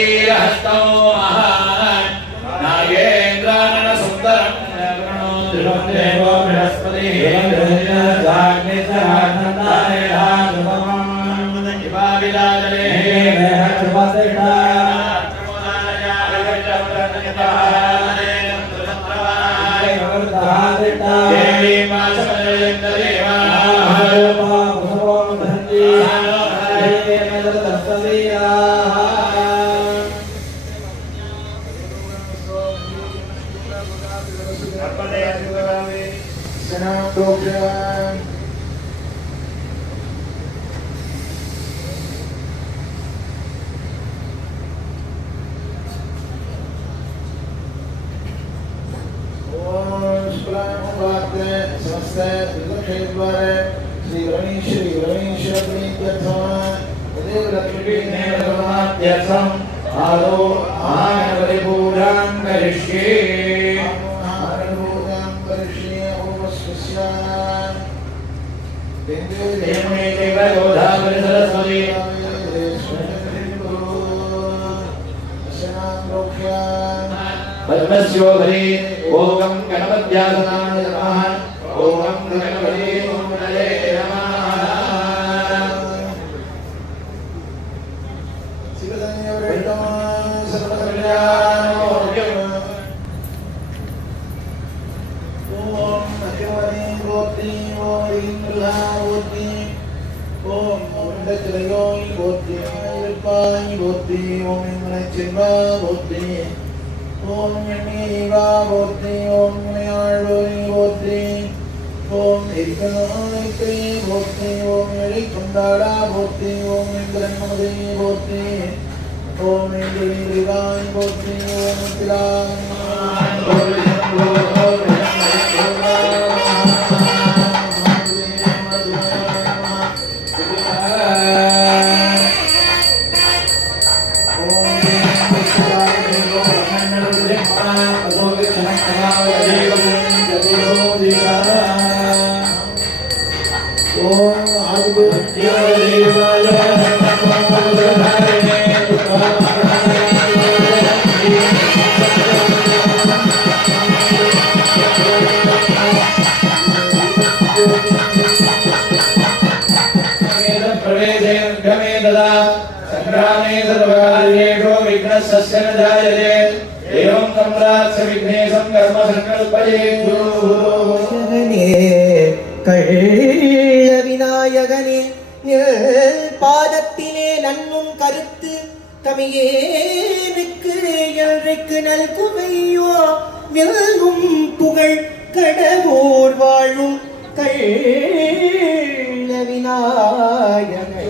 गम्भीरहस्तौ महान् नागेन्द्रानन सुन्दरं देवो बृहस्पतिः पद्मस्योभरी ओम गणपत्यासनाय नमः ओम गणपति मूर्तये नमः शिवदन्यवृत्तम सर्वकल्याणोऽर्घ्यम् ओम नतिवनी गोत्री ओम इंद्रधावती ओम मुंडचलयोई गोत्री विल्पाई गोत्री ओम इंद्रचिन्वा गोत्री ओम नीवा गोत्री ओम न्यायोई गोत्री ओम एकनायके गोत्री ओम एलिकुंडाला गोत्री ओम इंद्रनमदे गोत्री ओम इंद्रिवाई गोत्री ओम तिलांग गोत्री விநாயகனே பாதத்திலே நன்னும் கருத்து தமியேனுக்கு என்றைக்கு நல்குமையோ வெல்கும் புகழ் கடவோர் வாழும் கள்ள விநாயகனை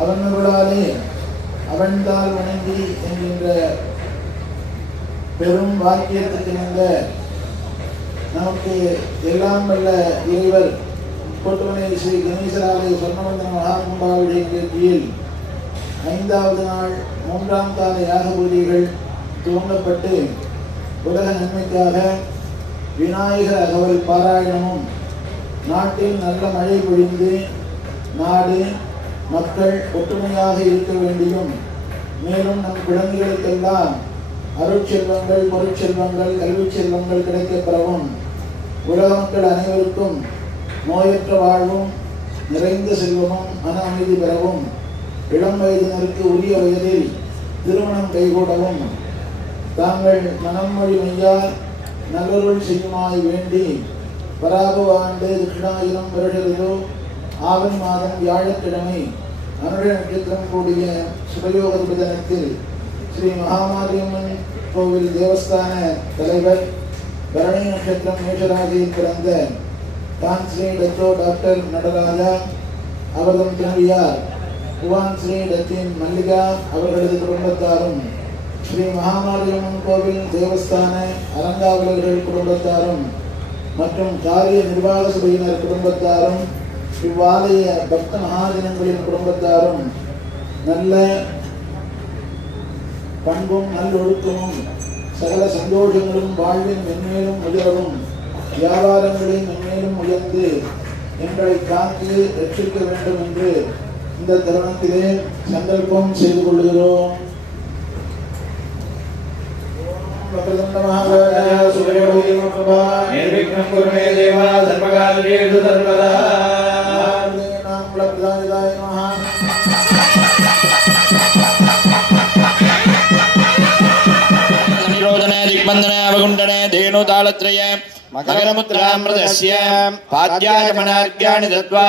அவர்களாலே அவன்தால் வணங்கி என்கின்ற பெரும் வாக்கியத்துக்கு இருந்த நமக்கு எல்லாம் வல்ல இறைவர் கோட்டுமனை ஸ்ரீ கணேசராலய சொர்ணவந்தன மகாகும்பாவுடைய கீழ் 5வது நாள் 3ஆம் கால யாக பூஜைகள் துவங்கப்பட்டு உலக நன்மைக்காக விநாயகர் அகவல் பாராயணமும் நாட்டில் நல்ல மழை பொழிந்து நாடு மக்கள் ஒற்றுமையாக இருக்க வேண்டியும் மேலும் நம் குழந்தைகளுக்கெல்லாம் அருட்செல்வங்கள் பொருட்செல்வங்கள் கல்வி செல்வங்கள் கிடைக்கப்பெறவும் உலக மக்கள் அனைவருக்கும் நோயற்ற வாழ்வும் நிறைந்த செல்வமும் மன அமைதி பெறவும் இளம் வயதினருக்கு உரிய வயதில் திருமணம் கைகூடவும் தாங்கள் மனம் மொழி மெய்யார் நல்லொருள் செய்யுமாய் வேண்டி பராபவ ஆண்டு தட்சிணாயிரம் வருடங்களோ ஆவணி மாதம் வியாழக்கிழமை அனுட நட்சத்திரம் கூடிய சுபயோக தினத்தில் ஸ்ரீ மகாமாரியம்மன் கோவில் தேவஸ்தான தலைவர் பரணி நட்சத்திரம் மேஷராசியில் பிறந்த தான் ஸ்ரீ டத்தோ டாக்டர் நடராஜா அவர்தம் துணைவியார் புவான் ஸ்ரீ டத்தின் மல்லிகா அவர்களது குடும்பத்தாரும் ஸ்ரீ மகாமாரியம்மன் கோவில் தேவஸ்தான அரங்காவலர்கள் குடும்பத்தாரும் மற்றும் காரிய நிர்வாக சபையினர் குடும்பத்தாரும் இவ்வாலய பக்த மகாஜனங்களின் குடும்பத்தாரும் நல்ல பண்பும் நல்லொழுக்கமும் சகல சந்தோஷங்களும் வாழ்வின் மென்மேலும் உயரவும் வியாபாரங்களில் மென்மேலும் உயர்ந்து எங்களை காத்து ரட்சிக்க வேண்டும் என்று இந்த தருணத்திலே சங்கல்பம் செய்து கொள்கிறோம். निर्विघ्नं कुरु मे देव सर्वकार्येषु सर्वदा। दिग्बन्धन अवगुण्डन धेनु तालत्रय मकरमुद्रामृतस्य पाद्याचमनार्घ्यानि दत्त्वा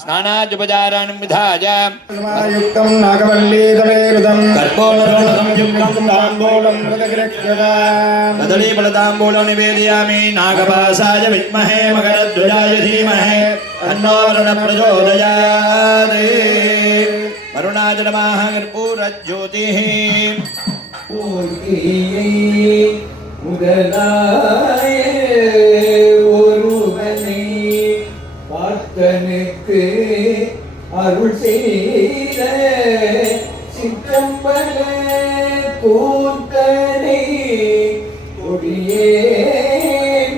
स्नानाद्युपचाराणि विधाय युक्तं नागवल्लीतमेरुदं कर्पूरसंयुक्तं ताम्बूलं मृतकृत्यताम् कदलीफलताम्बूलं निवेदयामि नागपासाय विद्महे मकरध्वजाय धीमहि तन्नो वरुणः प्रचोदयात् वरुणाचलमाह कर्पूरज्योतिः முதலாய ஒருவனை பார்த்தனுக்கு அருள் செய்த சிற்றம்பல கூத்தனை கொடியே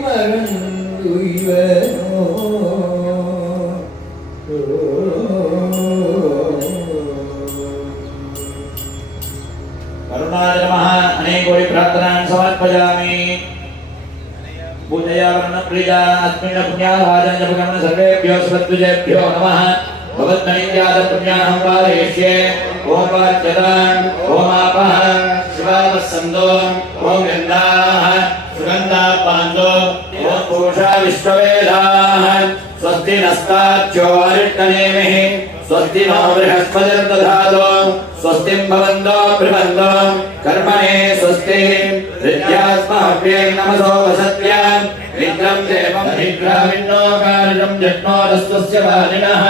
மறந்துய்வனோ करुणाजनमः अनेकोटि प्रार्थनान् समर्पयामि पूजया वर्णप्रिया अस्मिन् पुण्याभाजन जपकर्म सर्वेभ्यो सद्विजेभ्यो नमः भवद्मनित्याद पुण्याहं वारयिष्ये ओम वाच्यताम् ओम आपः शिवावस्सन्दो ओम गन्धाः सुगन्धाः पान्दो ओम पुरुषा विश्ववेदाः स्वस्ति नस्ताच्यो वारिष्ठनेमिः स्वस्ति नो बृहस्पतिर्दधातु स्वस्ति भवन्तो बृहन्तो कर्मणे स्वस्ति विद्यास्माभ्ये नमसो वसत्या विद्रं देवं विद्राविन्नो कार्यं जष्णोरस्वस्य वालिनः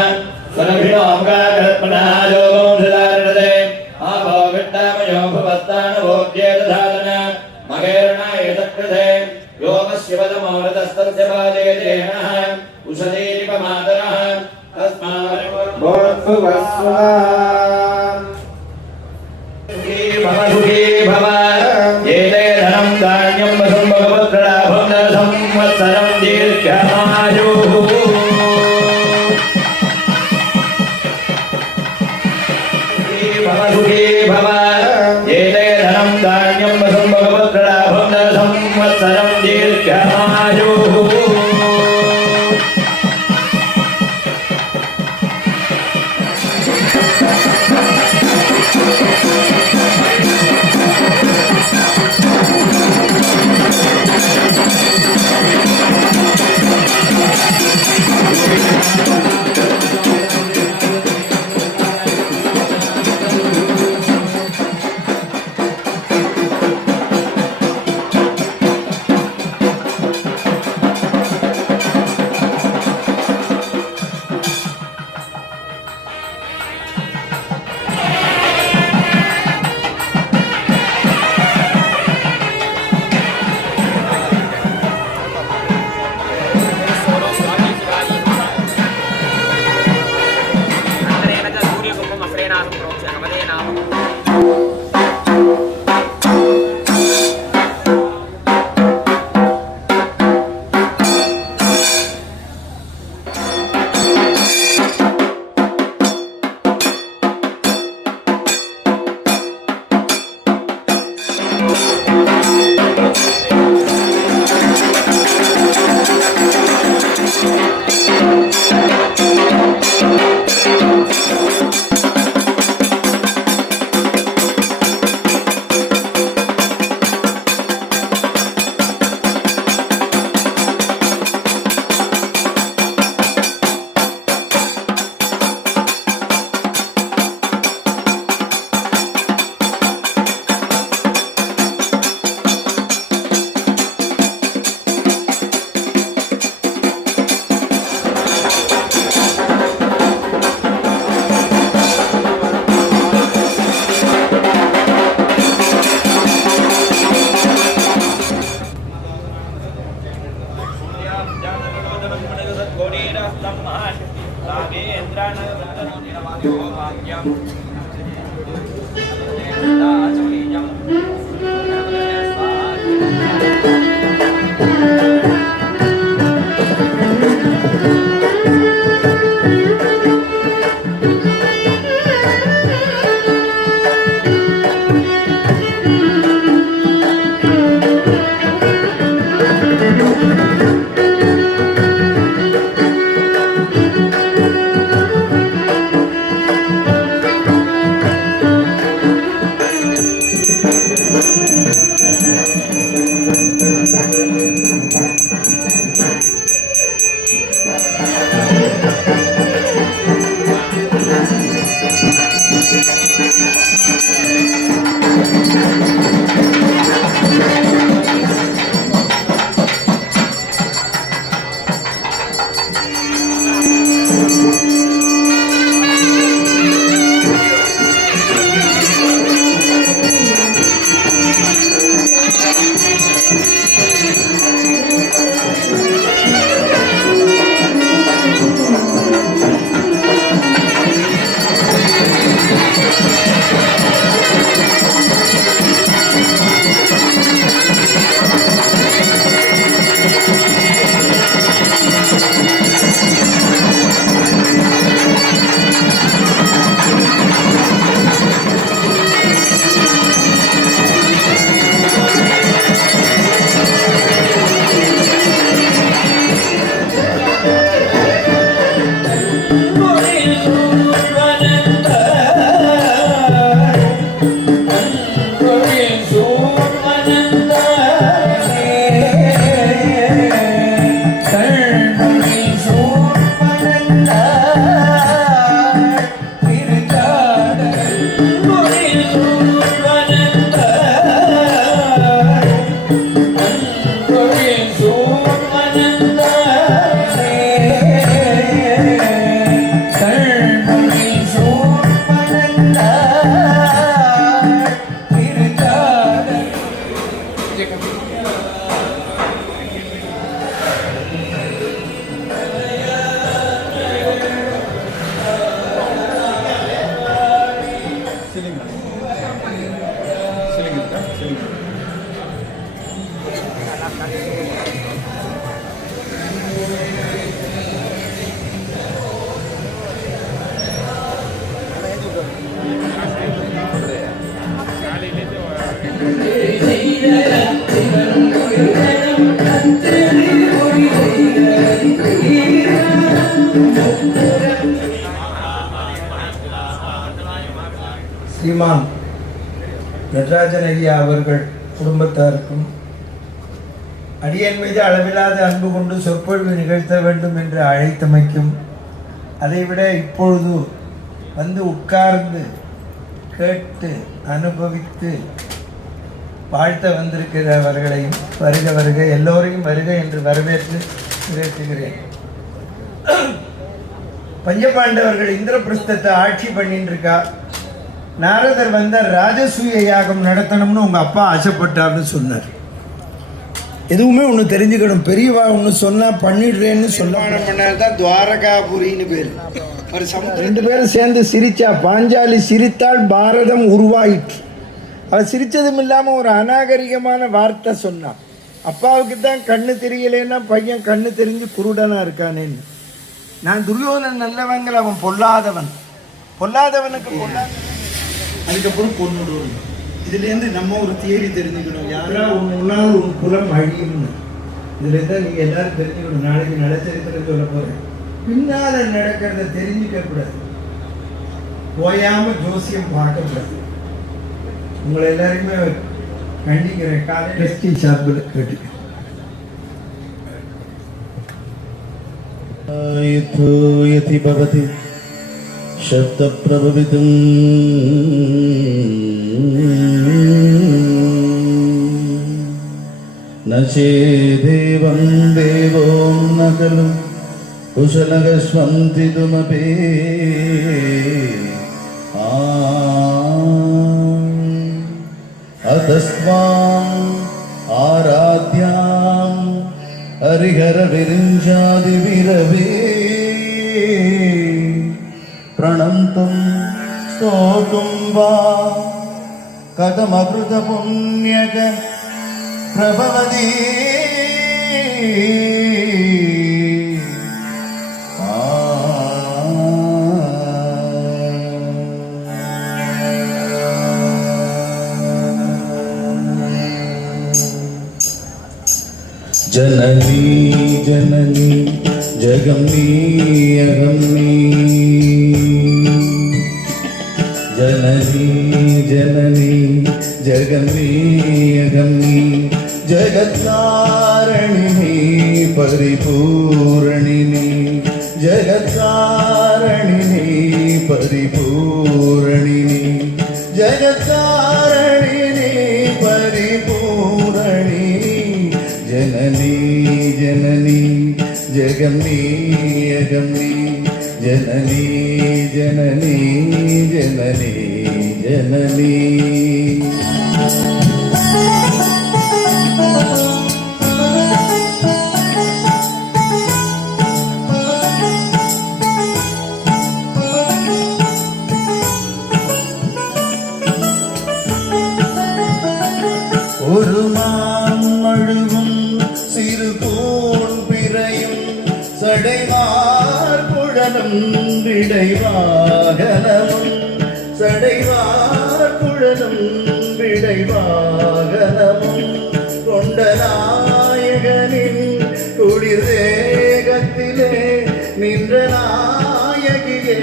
स्वरभिणो अङ्गाकर्पणः योगं सदारणे आपो विट्टामयो भवस्तानभोग्ये दधातन मगेरणाय सकृते योगस्य वदमोरतस्तस्य पादे देहनः उषधीरिपमातरः तस्मात् सुखी भव येते धनं धान्यं वसं भगवत्प्रलाभं संवत्सरं दीर्घमायुः सुखी भव येते धनं धान्यं वसं भगवत्प्रलाभं संवत्सरं दीर्घमायुः ஸ்ரீமான் நடராஜன் ஐயா அவர்கள் குடும்பத்தாருக்கும் அடியன் மீது அளவில்லாத அன்பு கொண்டு சொற்பொழிவு நிகழ்த்த வேண்டும் என்று அழைத்தமைக்கும், அதைவிட இப்பொழுது வந்து உட்கார்ந்து கேட்டு அனுபவித்து வாழ்த்த வந்திருக்கிறவர்களையும் வருக வருக, எல்லோரையும் வருக என்று வரவேற்று பேசுகிறேன். பஞ்சபாண்டவர்கள் இந்திரபிரஸ்தத்தை ஆட்சி பண்ணிட்டு இருக்கா. நாரதர் வந்த ராஜசூய யாகம் நடத்தணும்னு உங்க அப்பா ஆசைப்பட்டார்னு சொன்னார். எதுவுமே ஒன்று தெரிஞ்சுக்கணும், பெரியவா ஒன்று சொன்னா பண்ணிடுறேன்னு சொன்னாதான் துவாரகாபுரின்னு பேர். ரெண்டு பேரும் சேர்ந்து சிரிச்சா, பாஞ்சாலி சிரித்தால் பாரதம் உருவாயிற்று. அவள் சிரிச்சதும் இல்லாமல் ஒரு அநாகரிகமான வார்த்தை சொன்னான். அப்பாவுக்கு தான் கண்ணு தெரியலேன்னா பையன் கண்ணு தெரிஞ்சு குருடனா இருக்கானேன்னு. நான் துரியோதனன் நல்லவங்கள், அவன் பொல்லாதவன், பொல்லாதவனுக்கு பொல்லாதவன். அதுக்கப்புறம் பொண்ணுடுவோம். இதுலேருந்து நம்ம ஒரு தியரி தெரிஞ்சுக்கணும், யாரா ஒன்றுனாலும் உன் குலம் அழியும்னு. இதுலேருந்து தான் நீங்கள் எல்லாரும் தெரிஞ்சுக்கணும். நாளைக்கு நலச்சரித்திரம் சொல்ல போகிறேன், பின்னால் நடக்கிறத தெரிஞ்சுக்க கூடாது, ஓயாமல் ஜோசியம் பார்க்கக்கூடாது. உங்களை எல்லாருமே கண்டிக்கிறேன். காலை டெஸ்டி சார்பில் கேட்டுக்கிறேன். यथि भवति शब्दप्रभवितुं न चेदेवं देवो न खलु कुशलगस्वन्तितुमपि अतस्त्वाम् आराध्यां हरिहर विरिञ्चादि विरवे प्रणन्तुं स्तोतुं वा कथमकृत पुण्यक प्रभवति जननी जननी जगन्नी अगम्नी जननी जननी जगन्नी अगम्नी जगत्कारिणी परिपूरणिनी जगत्कारिणी परिपूरणिनी जगत्कारिणी परिपूरणिनी जननी जननी जगन्नी अगम्नी जननी जननी जननी जननी ஒரு மான்மழுவும் சிறு பூன் பிறையும் சடைவார் குழலும் விடைவாகனமும் சடைவார் குழலும் விடைவாகனமும் கொண்ட நாயகனின் குளிர் தேகத்திலே நின்ற நாயகியே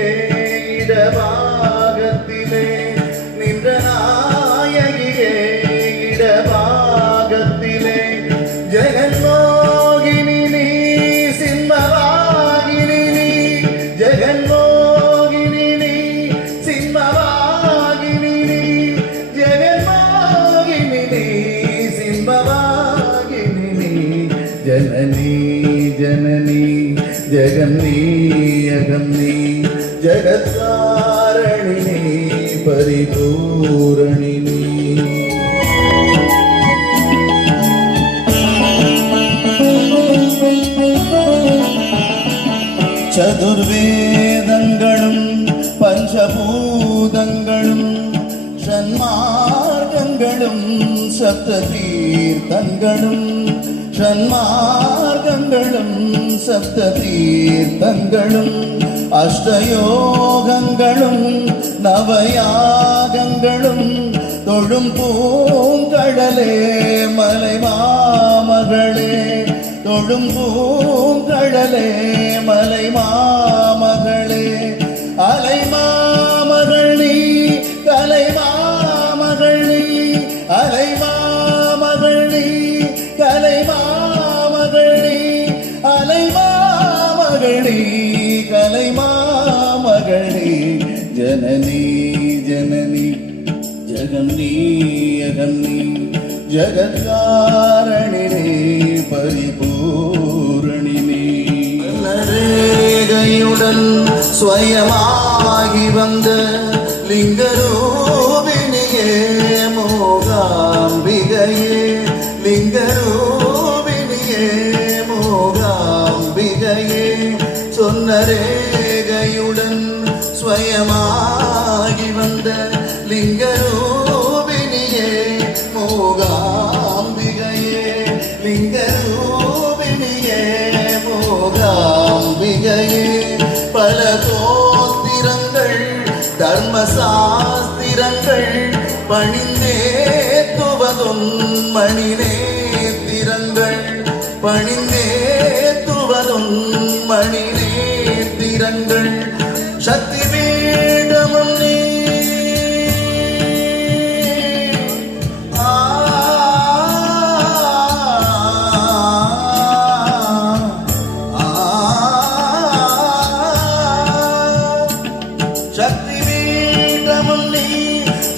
இடபாகத்திலே நின்ற நாயகியே இடபாகத்திலே ஜெகன்மோகினி நீ சிம்மவாகினி நீ ஜெகன்மோகினி நீ சிம்மவாகினி நீ ஜெகன்மோகினி நீ சிம்மவாகினி நீ ஜனனி ஜனனி ஜகன்னி அகன்னி ஜகத்காரிணி परिपूरणिनी चतुर्वेदங்களும் பஞ்சபூதங்களும் ஷண்மார்க்கங்களும் சப்த தீர்த்தங்களும் ஷண்மார்க்கங்களும் யோகங்களும் சப்த தீர்த்தங்களும் அஷ்டயோகங்களும் நவயாகங்களும் தொழும் பூங்கடலே மலை மாமகளே தொழும் பூங்கடலே மலை மாமகளே அலை மாமகள் நீ கலை மாமகள் நீ அலை மாமகள் நீ கலை மாமகள் நீ அலை மாமகள் நீ கலை மாமகள் நீ ஜனனி ஜனனி ஜகன்னி அகன்னி ஜகத்காரணினே பரிபூரணினே நரேகையுடன் ஸ்வயமாகி வந்த லிங்கரூபிணியே மோகாம்பிகையே லிங்கரூபிணியே மோகாம்பிகையே சொன்ன ரேகையுடன் ஸ்வயமாகி வந்த லிங்கரூபிணியே மோகாம்பிகையே லிங்கரூபிணியே மோகாம்பிகையே பல தோத்திரங்கள் தர்மசாஸ்திரங்கள் பணிந்தேத்துவதும் மணிநேத்திரங்கள் பணிந்தேத்துவதும் மணிநேத்திரங்கள் சக்தி பீடமும் நீ சக்தி பீடமும் நீ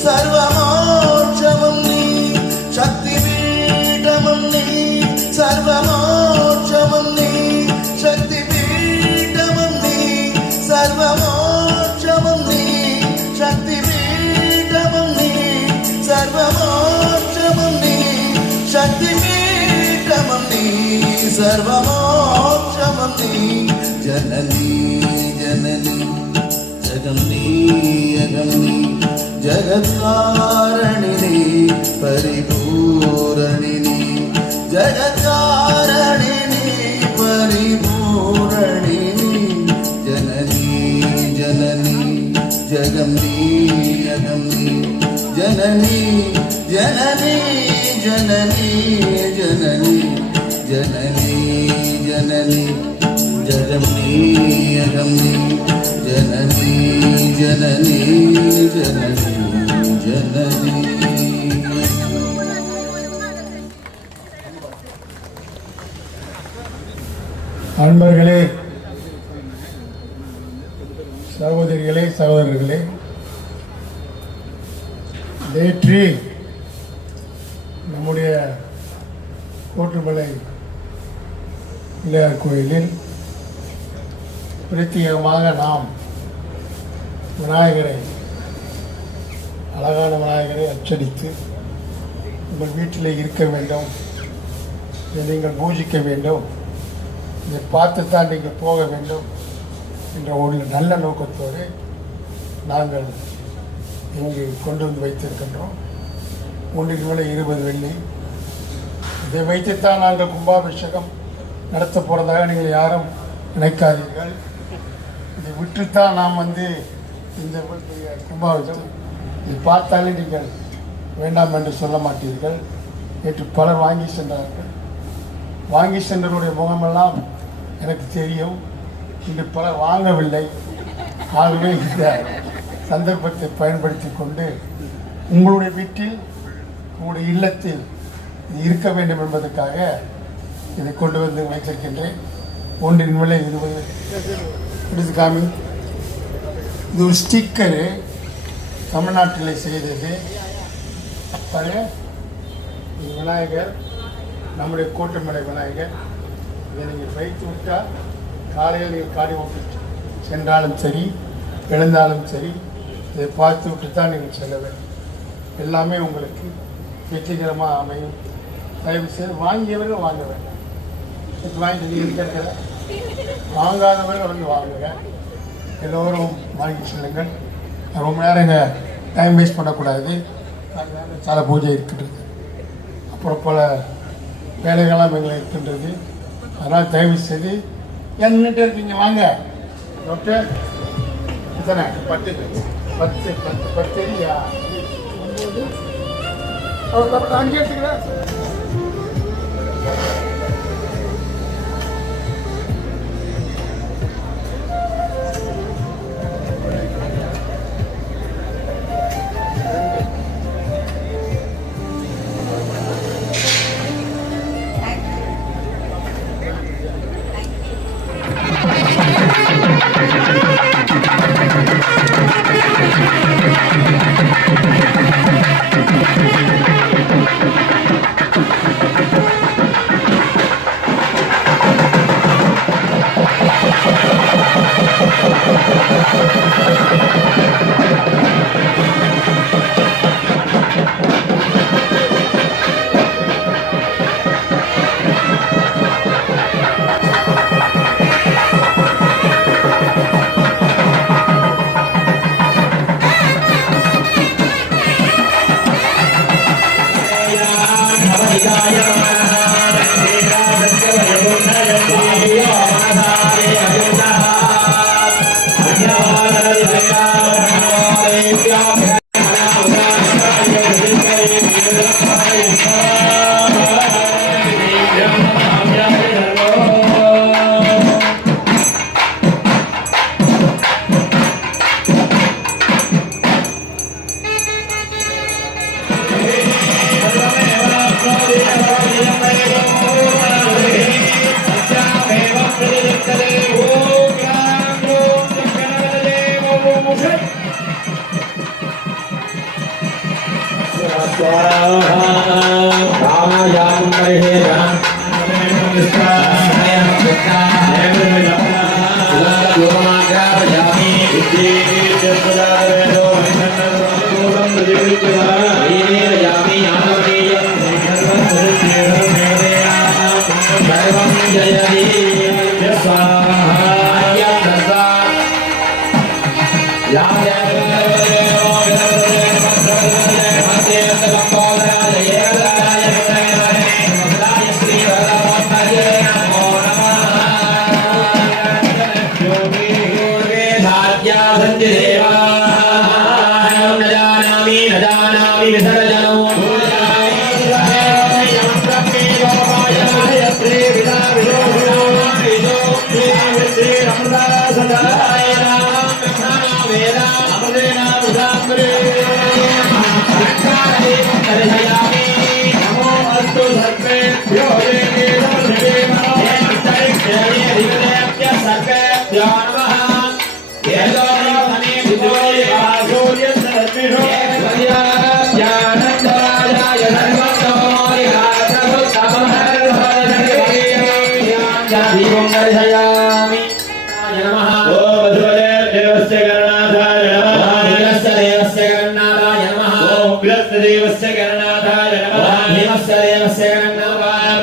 சர்வமோட்சமும் நீ சக்தி பீடமும் நீ சர்வமோட்சமும் நீ சக்தி பீடமும் நீ சர்வமோட்சமும் நீ சக்தி பீடமும் நீ சர்வமோட்சமும் நீ சக்தி பீடமும் நீ சர்வமோட்சமும் நீ ஜனனி ஜனனி ஜகன்னி அகன்னி ஜகத்காரணினே பரிபூரணினே ஜகத்காரணினே பரிபூரணினே ஜனனி ஜனனி ஜகன்னி அகன்னி ஜனனி ஜனனி ஜனனி ஜனனி ஜனனி ஜனனி ஜகன்னி அகன்னி ஜனனி ஜனனி ஜனனி ஜனனி. அன்பர்களே, சகோதரிகளே, சகோதரர்களே, நேற்று நம்முடைய கோட்டுமலை பிள்ளையார் கோயிலில் பிரத்யேகமாக நாம் விநாயகரை, அழகான விநாயகரை அச்சடித்து உங்கள் வீட்டில் இருக்க வேண்டும், இதை நீங்கள் பூஜிக்க வேண்டும், இதை பார்த்துத்தான் நீங்கள் போக வேண்டும் என்ற ஒரு நல்ல நோக்கத்தோடு நாங்கள் இங்கு கொண்டு வந்து வைத்திருக்கின்றோம். ஒன்றின் விலை 20 வெள்ளி. இதை வைத்துத்தான் நாங்கள் கும்பாபிஷேகம் நடத்த போகிறதாக நீங்கள் யாரும் நினைக்காதீர்கள். இதை விட்டுத்தான் நாம் வந்து இந்த கும்பாபிஷேகம் இதை பார்த்தாலே நீங்கள் வேண்டாம் என்று சொல்ல மாட்டீர்கள். நேற்று பலர் வாங்கி சென்றார்கள். வாங்கி சென்றவருடைய முகமெல்லாம் எனக்கு தெரியும். இன்று பலர் வாங்கவில்லை. ஆகவே இந்த சந்தர்ப்பத்தை பயன்படுத்தி கொண்டு உங்களுடைய வீட்டில், உங்களுடைய இல்லத்தில் இது இருக்க வேண்டும் என்பதற்காக இதை கொண்டு வந்து வைத்திருக்கின்றேன். ஒன்றின் விலை 20. எடுத்து காமி. இது ஒரு ஸ்டிக்கரு, தமிழ்நாட்டில் செய்தது. விநாயகர், நம்முடைய கோட்டுமலை விநாயகர். இதை நீங்கள் வைத்து விட்டால் காலையில் நீங்கள் காடி ஓட்டு சென்றாலும் சரி, எழுந்தாலும் சரி, இதை பார்த்து விட்டு தான் நீங்கள் செல்ல வேண்டும். எல்லாமே உங்களுக்கு வெற்றிகரமாக அமையும். தயவு செய்து வாங்கியவர்கள் வாங்க வேண்டாம். வாங்கி இருக்கிற வாங்காதவர்கள் வந்து வாங்குங்க. எல்லோரும் வாங்கி செல்லுங்கள். ரொம்ப நேரம் இங்கே டைம் வேஸ்ட் பண்ணக்கூடாது. சால பூஜை இருக்கின்றது, அப்புறம் பல வேலைகள்லாம் எங்களுக்கு இருக்கின்றது. அதனால் தயவு செய்து என்கிட்ட இருக்கீங்க வாங்க டாக்டர். எத்தனை? 10 10 10 10 இல்லையா? 9 அங்கே எடுத்துக்கிறேன்.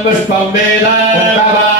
पुष्पं वेद